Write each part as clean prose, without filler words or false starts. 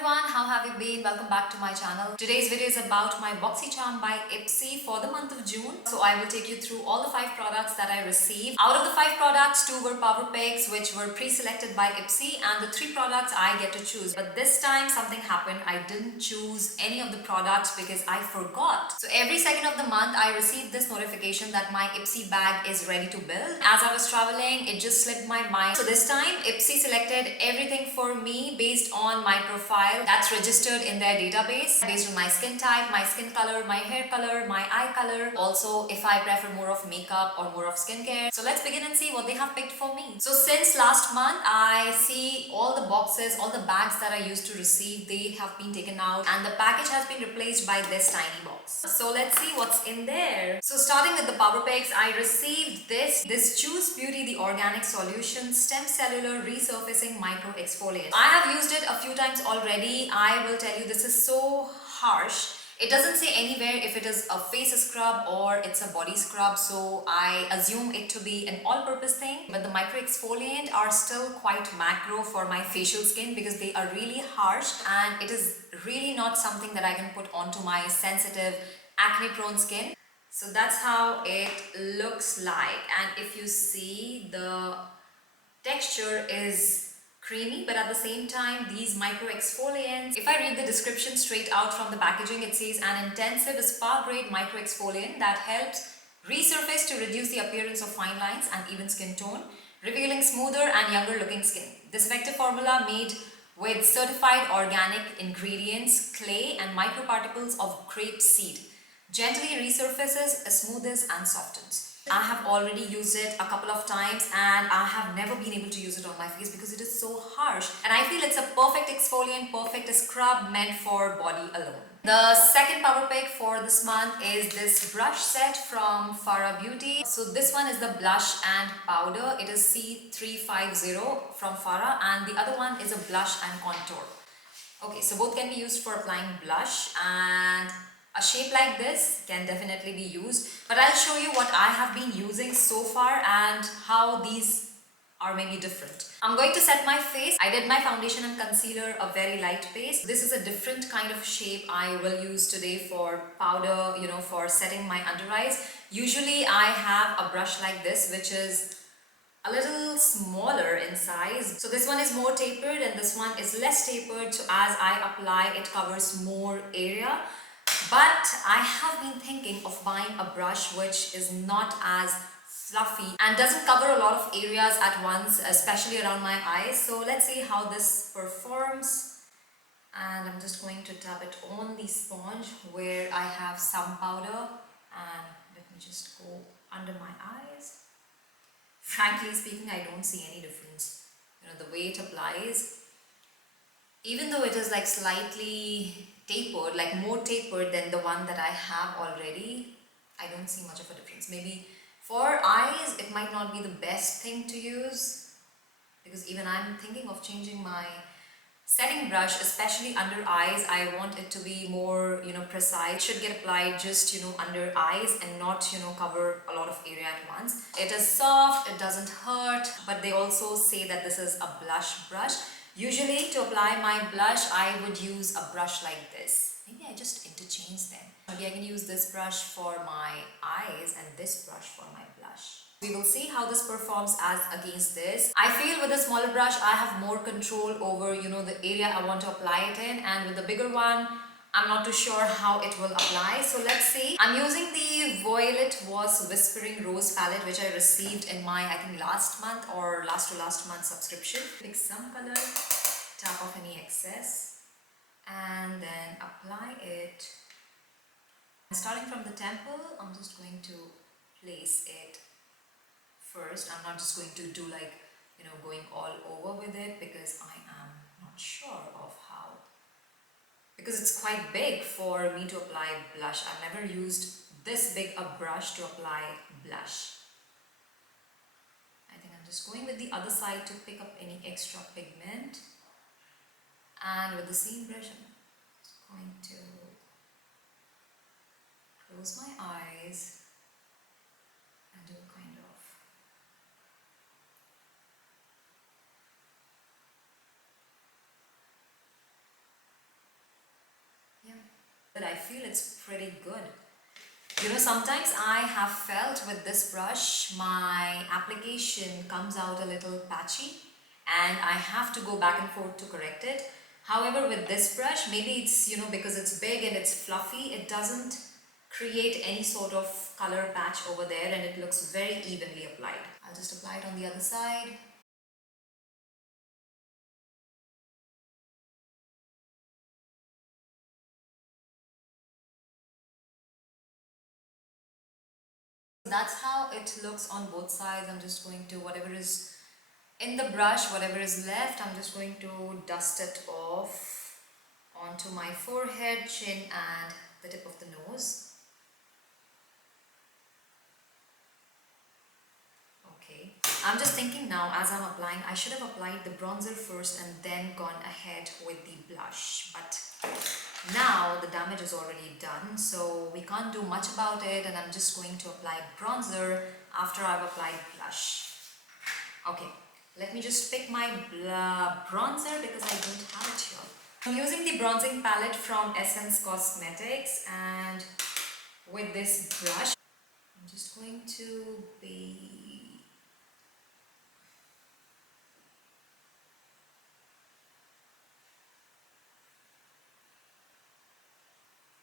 everyone, how have you been? Welcome back to my channel. Today's video is about my Boxycharm by Ipsy for the month of June. So I will take you through all the 5 products that I received. Out of the 5 products, 2 were power picks which were pre-selected by Ipsy, and the 3 products I get to choose. But this time something happened. I didn't choose any of the products because I forgot. So every second of the month I received this notification that my Ipsy bag is ready to build. As I was traveling, it just slipped my mind. So this time Ipsy selected everything for me based on my profile that's registered in their database, based on my skin type, my skin color, my hair color, my eye color, also if I prefer more of makeup or more of skincare. So let's begin and see what they have picked for me. So since last month, I see all the boxes, all the bags that I used to receive, they have been taken out and the package has been replaced by this tiny box. So let's see what's in there. So starting with the power picks, I received this Juice Beauty the Organic Solution Stem Cellular Resurfacing Micro Exfoliant. I have used it a few times already. I will tell you, this is so harsh. It doesn't say anywhere if it is a face scrub or it's a body scrub, so I assume it to be an all-purpose thing. But the micro exfoliant are still quite macro for my facial skin because they are really harsh and it is really not something that I can put onto my sensitive acne-prone skin. So that's how it looks like, and if you see, the texture is creamy, but at the same time these micro exfoliants, if I read the description straight out from the packaging, it says an intensive spa grade micro exfoliant that helps resurface to reduce the appearance of fine lines and even skin tone, revealing smoother and younger looking skin. This effective formula made with certified organic ingredients, clay and microparticles of grape seed gently resurfaces, smoothes and softens. I have already used it a couple of times and I have never been able to use it on my face because it is so harsh, and I feel it's a perfect exfoliant, perfect scrub meant for body alone. The second power pick for this month is this brush set from F.A.R.A.H Beauty. So this one is the blush and powder. It is C350 from F.A.R.A.H, and the other one is a blush and contour. Okay, so both can be used for applying blush, and a shape like this can definitely be used, but I'll show you what I have been using so far and how these are maybe different. I'm going to set my face. I did my foundation and concealer a very light base. This is a different kind of shape I will use today for powder, for setting my under eyes. Usually I have a brush like this which is a little smaller in size. So this one is more tapered and this one is less tapered, so as I apply it covers more area. But I have been thinking of buying a brush which is not as fluffy and doesn't cover a lot of areas at once, especially around my eyes. So let's see how this performs. And I'm just going to tap it on the sponge where I have some powder, and let me just go under my eyes. Frankly speaking, I don't see any difference. The way it applies, even though it is like slightly tapered, like more tapered than the one that I have already, I don't see much of a difference. Maybe for eyes it might not be the best thing to use, because even I'm thinking of changing my setting brush, especially under eyes. I want it to be more precise. It should get applied just under eyes and not cover a lot of area at once. It is soft, it doesn't hurt, but they also say that this is a blush brush. Usually to apply my blush I would use a brush like this. Maybe I just interchange them. Maybe I can use this brush for my eyes and this brush for my blush. We will see how this performs as against this. I feel with a smaller brush I have more control over the area I want to apply it in, and with the bigger one I'm not too sure how it will apply. So let's see. I'm using the Violet Was Whispering Rose palette which I received in my, I think, last month or last to last month subscription. Pick some color, tap off any excess and then apply it. Starting from the temple, I'm just going to place it first. I'm not just going to do like going all over with it because I am not sure of how, because it's quite big for me to apply blush. I've never used this big a brush to apply blush. I think I'm just going with the other side to pick up any extra pigment, and with the same brush I'm just going to close my eyes and do a kind of but I feel it's pretty good. You know, sometimes I have felt with this brush, my application comes out a little patchy and I have to go back and forth to correct it. However, with this brush, maybe it's, you know, because it's big and it's fluffy, it doesn't create any sort of color patch over there and it looks very evenly applied. I'll just apply it on the other side. That's how it looks on both sides. I'm just going to, whatever is in the brush, whatever is left, I'm just going to dust it off onto my forehead, chin and the tip of the nose. Okay. I'm just thinking now as I'm applying, I should have applied the bronzer first and then gone ahead with the blush. But now the damage is already done, so we can't do much about it, and I'm just going to apply bronzer after I've applied blush. Okay, let me just pick my bronzer because I don't have it here. I'm using the bronzing palette from Essence Cosmetics, and with this brush, I'm just going to be...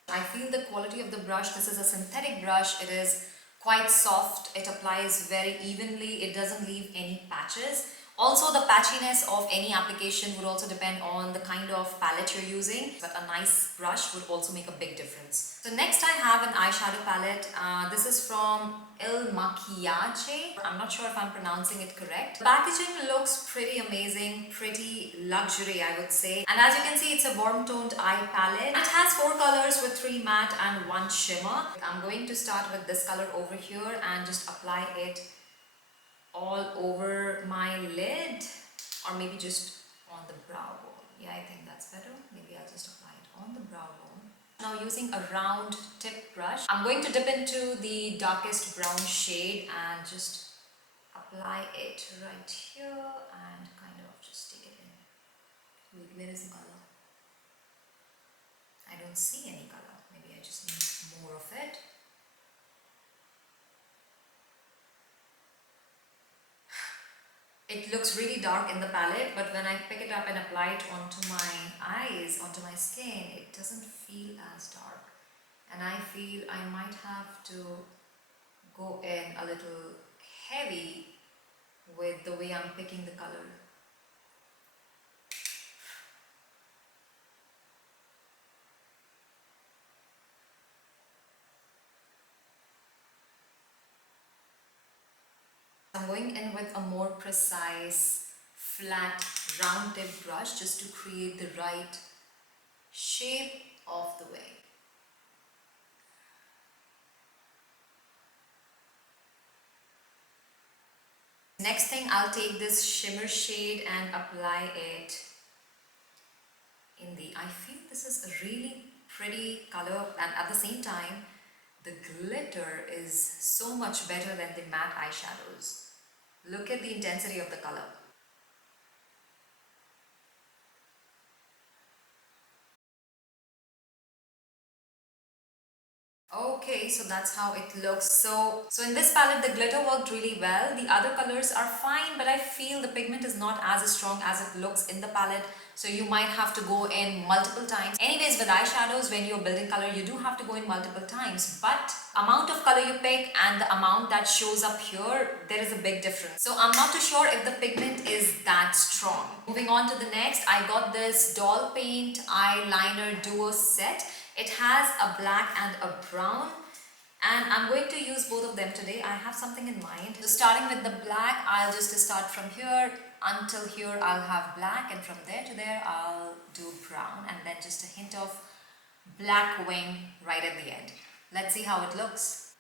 I feel the quality of the brush, this is a synthetic brush, it is quite soft, it applies very evenly, it doesn't leave any patches. Also, the patchiness of any application would also depend on the kind of palette you're using, but a nice brush would also make a big difference. So next I have an eyeshadow palette. This is from Makiage. I'm not sure if I'm pronouncing it correct. The packaging looks pretty amazing, pretty luxury I would say. And as you can see, it's a warm toned eye palette. It has 4 colors with 3 matte and 1 shimmer. I'm going to start with this color over here and just apply it all over my lid, or maybe just on the brow bone. Yeah, I think that's better. Maybe I'll just apply it on the brow bone. Now using a round tip brush, I'm going to dip into the darkest brown shade and just apply it right here and kind of just take it in. Wait, where is the color? I don't see any color. Maybe I just need more of it. It looks really dark in the palette, but when I pick it up and apply it onto my eyes, onto my skin, it doesn't feel as dark. And I feel I might have to go in a little heavy with the way I'm picking the color. I'm going in with a more precise, flat, round tip brush just to create the right shape of the wing. Next thing, I'll take this shimmer shade and apply it in the... I feel this is a really pretty color, and at the same time, the glitter is so much better than the matte eyeshadows. Look at the intensity of the color. Okay, so that's how it looks. So in this palette, the glitter worked really well. The other colors are fine, but I feel the pigment is not as strong as it looks in the palette. So you might have to go in multiple times. Anyways, with eyeshadows, when you're building color, you do have to go in multiple times. But amount of color you pick and the amount that shows up here, there is a big difference. So I'm not too sure if the pigment is that strong. Moving on to the next, I got this Dollpaint eyeliner duo set. It has a black and a brown, and I'm going to use both of them today. I have something in mind. So starting with the black, I'll just start from here until here I'll have black, and from there to there I'll do brown, and then just a hint of black wing right at the end. Let's see how it looks.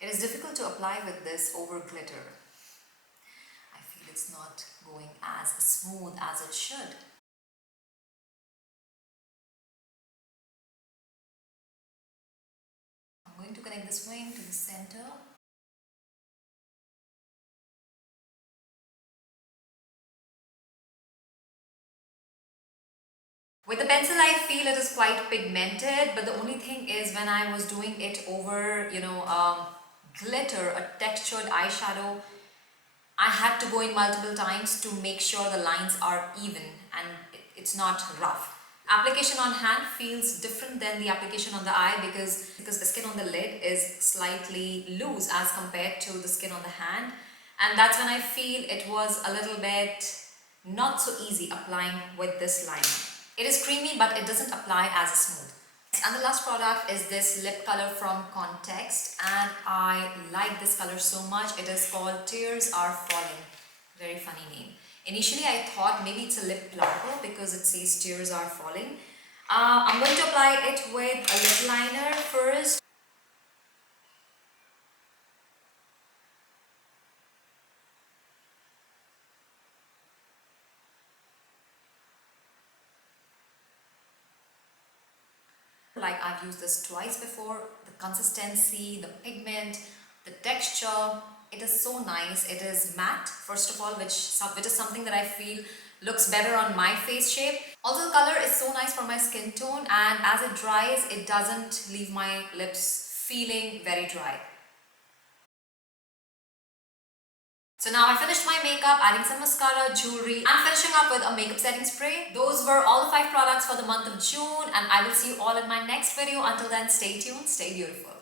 It is difficult to apply with this over glitter. I feel it's not going as smooth as it should. I'm going to connect this wing to the center. With the pencil, I feel it is quite pigmented, but the only thing is when I was doing it over, glitter, a textured eyeshadow, I had to go in multiple times to make sure the lines are even and it's not rough. Application on hand feels different than the application on the eye because the skin on the lid is slightly loose as compared to the skin on the hand, and that's when I feel it was a little bit not so easy applying with this liner. It is creamy but it doesn't apply as smooth. And the last product is this lip color from Context, and I like this color so much. It is called Tears Are Falling. Very funny name. Initially I thought maybe it's a lip plumper because it says Tears Are Falling. I'm going to apply it with a lip liner first. Like I've used this twice before. The consistency, the pigment, the texture, it is so nice. It is matte first of all, which is something that I feel looks better on my face shape. Also the color is so nice for my skin tone, and as it dries it doesn't leave my lips feeling very dry. So now I finished my makeup, adding some mascara, jewelry, and finishing up with a makeup setting spray. Those were all the 5 products for the month of June, and I will see you all in my next video. Until then, stay tuned, stay beautiful.